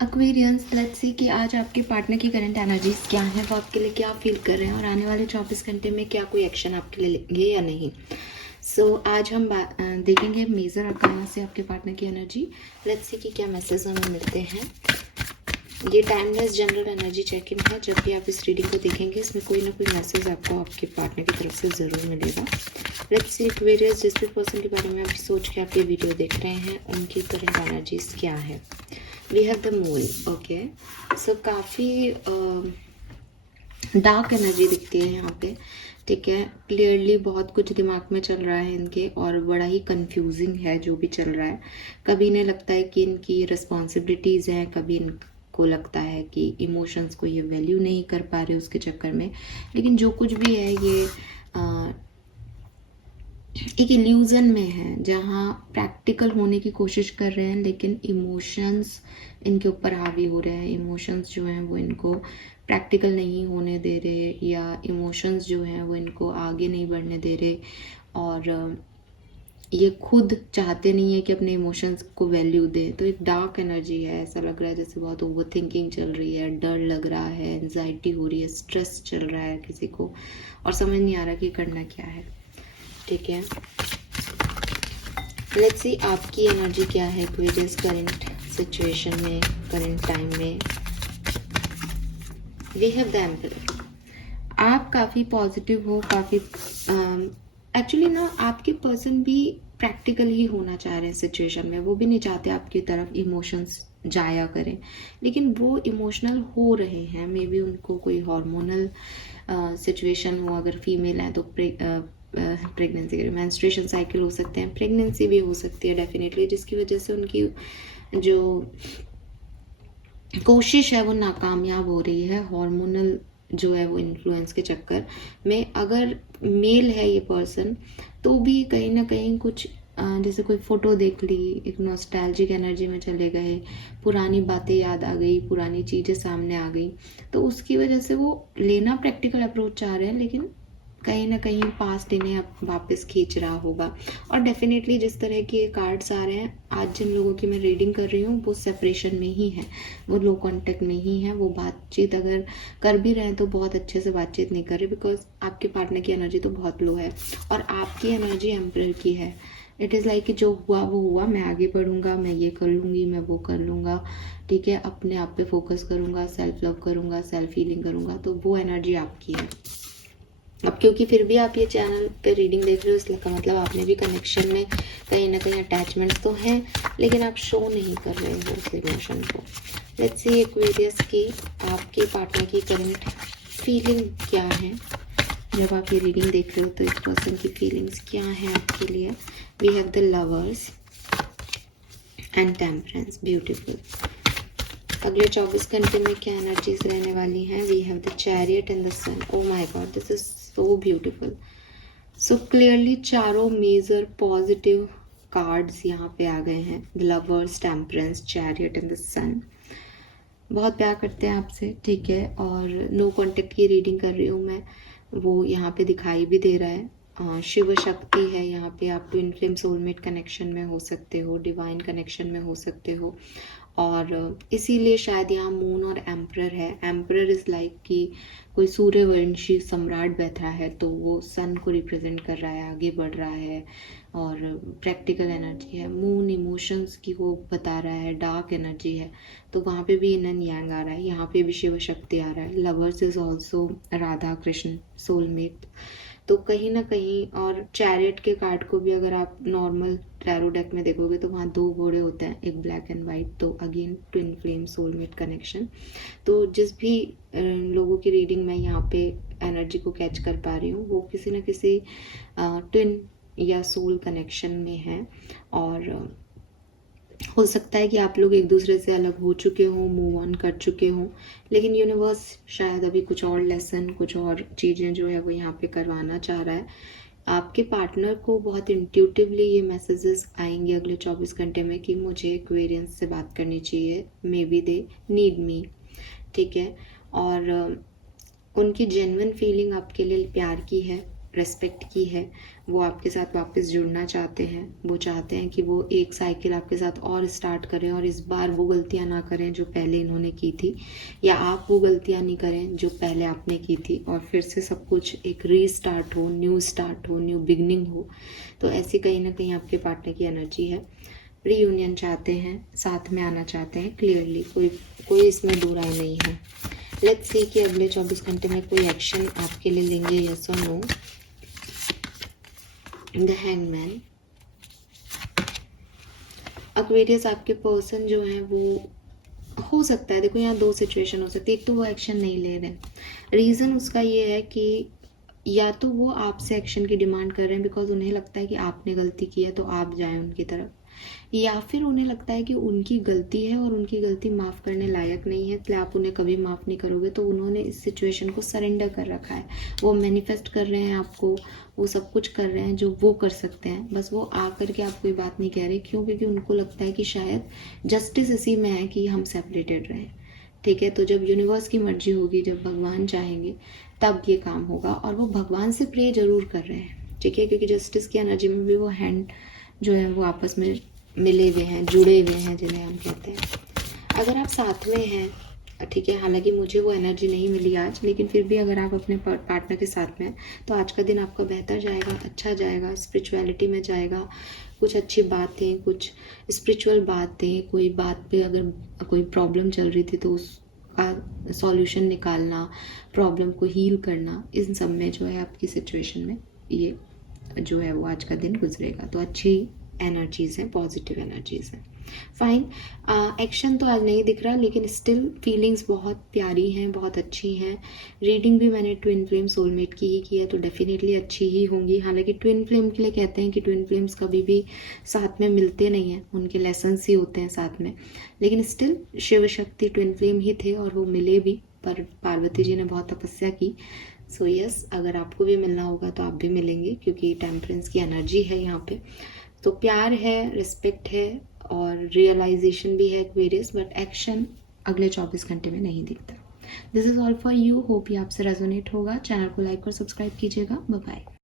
Aquarians, let's see कि आज आपके पार्टनर की करंट एनर्जीज क्या है, वो आपके लिए क्या फील कर रहे हैं और आने वाले 24 घंटे में क्या कोई एक्शन आपके लिए लेंगे या नहीं। आज हम देखेंगे मेजर अरकाना से आपके पार्टनर की एनर्जी। लेट्स सी कि क्या मैसेज हमें मिलते हैं। ये timeless general energy check in है। जब भी आप इस रीडिंग को देखेंगे इसमें कोई ना कोई मैसेज आपको आपके पार्टनर की तरफ से ज़रूर मिलेगा। लेट्स सी एक्वेरियस, जिस भी पर्सन के बारे में आप सोच के आप ये वीडियो देख रहे हैं उनकी करंट एनर्जीज क्या है। We have the moon. Okay, so काफ़ी डार्क एनर्जी दिखती है यहाँ पे। ठीक है, क्लियरली बहुत कुछ दिमाग में चल रहा है इनके और बड़ा ही कंफ्यूजिंग है जो भी चल रहा है। कभी इन्हें लगता है कि इनकी रिस्पॉन्सिबिलिटीज़ हैं, कभी इनको लगता है कि इमोशंस को ये वैल्यू नहीं कर पा रहे उसके चक्कर में। लेकिन जो कुछ भी है ये एक इल्यूज़न में है जहाँ प्रैक्टिकल होने की कोशिश कर रहे हैं लेकिन इमोशंस इनके ऊपर हावी हो रहे हैं। इमोशंस जो हैं वो इनको प्रैक्टिकल नहीं होने दे रहे या इमोशंस जो हैं वो इनको आगे नहीं बढ़ने दे रहे और ये खुद चाहते नहीं है कि अपने इमोशंस को वैल्यू दें। तो एक डार्क एनर्जी है, ऐसा लग रहा है जैसे बहुत ओवर थिंकिंग चल रही है, डर लग रहा है, एंजाइटी हो रही है, स्ट्रेस चल रहा है किसी को और समझ नहीं आ रहा कि करना क्या है। ठीक है, लेट्स सी आपकी एनर्जी क्या है एक्वेरियस करंट सिचुएशन में, करंट टाइम में। We have the emperor. आप काफ़ी पॉजिटिव हो, काफ़ी एक्चुअली ना आपके पर्सन भी प्रैक्टिकल ही होना चाह रहे हैं सिचुएशन में। वो भी नहीं चाहते आपकी तरफ इमोशंस जाया करें, लेकिन वो इमोशनल हो रहे हैं। मे बी उनको कोई हार्मोनल सिचुएशन हो, अगर फीमेल है तो प्रेगनेंसी के मेंस्ट्रुएशन साइकिल हो सकते हैं, प्रेगनेंसी भी हो सकती है डेफिनेटली, जिसकी वजह से उनकी जो कोशिश है वो नाकामयाब हो रही है हार्मोनल जो है वो इन्फ्लुएंस के चक्कर में। अगर मेल है ये पर्सन तो भी कहीं ना कहीं कुछ जैसे कोई फ़ोटो देख ली, एक नॉस्टैल्जिक एनर्जी में चले गए, पुरानी बातें याद आ गई, पुरानी चीज़ें सामने आ गई, तो उसकी वजह से वो लेना प्रैक्टिकल अप्रोच चाह रहे हैं लेकिन कहीं ना कहीं पास्ट इन्हें अब वापस खींच रहा होगा। और डेफिनेटली जिस तरह के कार्ड्स आ रहे हैं आज जिन लोगों की मैं रीडिंग कर रही हूँ वो सेपरेशन में ही है, वो लो कांटेक्ट में ही है। वो बातचीत अगर कर भी रहे हैं तो बहुत अच्छे से बातचीत नहीं कर रहे, बिकॉज आपके पार्टनर की एनर्जी तो बहुत लो है और आपकी एनर्जी एम्परर की है। इट इज़ लाइक कि जो हुआ वो हुआ, मैं आगे बढ़ूंगा, मैं ये कर लूँगी, मैं वो कर लूँगा। ठीक है, अपने आप पे फोकस करूँगा, सेल्फ लव करूँगा, सेल्फ हीलिंग करूँगा, तो वो एनर्जी आपकी है। अब क्योंकि फिर भी आप ये चैनल पे रीडिंग देख रहे हो इसलिए का मतलब आपने भी कनेक्शन में कहीं ना कहीं अटैचमेंट तो है लेकिन आप शो नहीं कर रहे हो उस इमोशन को। लेट्स सी एक्वेरियस की आपके पार्टनर की करंट फीलिंग क्या है। जब आप ये रीडिंग देख रहे हो तो इस पर्सन की फीलिंग्स क्या है आपके लिए। We have the lovers and temperance. Beautiful. अगले 24 घंटे में क्या एनर्जीज रहने वाली हैं। We have the chariot and the sun. Oh my god, this is so beautiful. So clearly चारों मेजर पॉजिटिव कार्ड्स यहाँ पे आ गए हैं। The lovers, temperance, chariot and the sun. बहुत प्यार करते हैं आपसे, ठीक है, और नो कॉन्टेक्ट की रीडिंग कर रही हूँ मैं, वो यहाँ पे दिखाई भी दे रहा है। शिव शक्ति है यहाँ पे। आप ट्विन फ्लेम सोलमेट कनेक्शन में हो सकते हो, डिवाइन कनेक्शन में हो सकते हो और इसीलिए शायद यहाँ मून और एम्परर है। एम्परर इज़ लाइक कि कोई सूर्यवंशी सम्राट बैठा है तो वो सन को रिप्रेजेंट कर रहा है, आगे बढ़ रहा है और प्रैक्टिकल एनर्जी है। मून इमोशंस की वो बता रहा है, डार्क एनर्जी है, तो वहाँ पे भी इनन यांग आ रहा है, यहाँ पे भी शिव शक्ति आ रहा है। Lovers is also Radha Krishna soulmate, तो कहीं ना कहीं। और चैरियट के कार्ड को भी अगर आप नॉर्मल टैरो डेक में देखोगे तो वहाँ 2 घोड़े होते हैं, एक ब्लैक एंड वाइट, तो again twin flame soulmate connection. तो जिस भी लोगों की रीडिंग मैं यहाँ पे एनर्जी को कैच कर पा रही हूँ वो किसी न किसी ट्विन या सोल कनेक्शन में है और हो सकता है कि आप लोग एक दूसरे से अलग हो चुके हों, मूव ऑन कर चुके हों, लेकिन यूनिवर्स शायद अभी कुछ और लेसन, कुछ और चीज़ें जो है वो यहाँ पे करवाना चाह रहा है। आपके पार्टनर को बहुत इंट्यूटिवली ये मैसेजेस आएंगे अगले 24 घंटे में कि मुझे एक्वेरियंस से बात करनी चाहिए, may be they need me. ठीक है, और उनकी जेन्युइन फीलिंग आपके लिए प्यार की है, रेस्पेक्ट की है, वो आपके साथ वापस जुड़ना चाहते हैं। वो चाहते हैं कि वो एक साइकिल आपके साथ और स्टार्ट करें और इस बार वो गलतियां ना करें जो पहले इन्होंने की थी, या आप वो गलतियां नहीं करें जो पहले आपने की थी, और फिर से सब कुछ एक रीस्टार्ट हो, न्यू स्टार्ट हो, न्यू बिगनिंग हो। तो ऐसी कहीं ना कहीं आपके पार्टनर की एनर्जी है। रीयूनियन चाहते हैं, साथ में आना चाहते हैं, क्लियरली कोई इसमें दो राय नहीं है। लेट्स सी कि अगले 24 घंटे में कोई एक्शन आपके लिए लेंगे, यस और नो। The hangman. एक्वेरियस आपके पर्सन जो है वो हो सकता है, देखो यहाँ दो सिचुएशन हो सकती है। एक तो वो एक्शन नहीं ले रहे, रीज़न उसका ये है कि या तो वो आपसे एक्शन की डिमांड कर रहे हैं बिकॉज उन्हें लगता है कि आपने गलती की है तो आप जाएं उनकी तरफ, या फिर उन्हें लगता है कि उनकी गलती है और उनकी गलती माफ़ करने लायक नहीं है, इसलिए आप उन्हें कभी माफ़ नहीं करोगे। तो उन्होंने इस सिचुएशन को सरेंडर कर रखा है। वो मैनिफेस्ट कर रहे हैं आपको, वो सब कुछ कर रहे हैं जो वो कर सकते हैं, बस वो आ करके आपको कोई बात नहीं कह रहे। क्यों? क्योंकि उनको लगता है कि शायद जस्टिस इसी में है कि हम सेपरेटेड रहें। ठीक है, तो जब यूनिवर्स की मर्जी होगी, जब भगवान चाहेंगे तब ये काम होगा, और वो भगवान से प्रे जरूर कर रहे हैं। ठीक है, क्योंकि जस्टिस की एनर्जी में भी वो हैंड जो है वो आपस में मिले हुए हैं, जुड़े हुए हैं, जिन्हें हम कहते हैं। अगर आप साथ में हैं, ठीक है, हालांकि मुझे वो एनर्जी नहीं मिली आज, लेकिन फिर भी अगर आप अपने पार्टनर के साथ में हैं तो आज का दिन आपका बेहतर जाएगा, अच्छा जाएगा, स्पिरिचुअलिटी में जाएगा। कुछ अच्छी बातें, कुछ स्पिरिचुअल बातें, कोई बात पे अगर कोई प्रॉब्लम चल रही थी तो उसका सॉल्यूशन निकालना, प्रॉब्लम को हील करना, इन सब में जो है आपकी सिचुएशन में ये जो है वो आज का दिन गुजरेगा। तो अच्छी एनर्जीज़ हैं, पॉजिटिव एनर्जीज़ हैं। फाइन। एक्शन तो आज नहीं दिख रहा, लेकिन स्टिल फीलिंग्स बहुत प्यारी हैं, बहुत अच्छी हैं। रीडिंग भी मैंने ट्विन फ्लेम सोलमेट की ही की है, तो डेफिनेटली अच्छी ही होंगी। हालांकि ट्विन फ्लेम के लिए कहते हैं कि ट्विन फ्लेम्स कभी भी साथ में मिलते नहीं हैं, उनके लेसन्स ही होते हैं साथ में, लेकिन still Shiv Shakti twin flame ही थे और वो मिले भी, पर पार्वती जी ने बहुत तपस्या की। सो यस, अगर आपको भी मिलना होगा तो आप भी मिलेंगे, क्योंकि टेम्परेंस की एनर्जी है यहाँ पे। तो प्यार है, रिस्पेक्ट है और रियलाइजेशन भी है एक्वेरियस, बट एक्शन अगले 24 घंटे में नहीं दिखता। This is all for you. Hope ये आपसे रेजोनेट होगा। चैनल को लाइक और सब्सक्राइब कीजिएगा। Bye bye.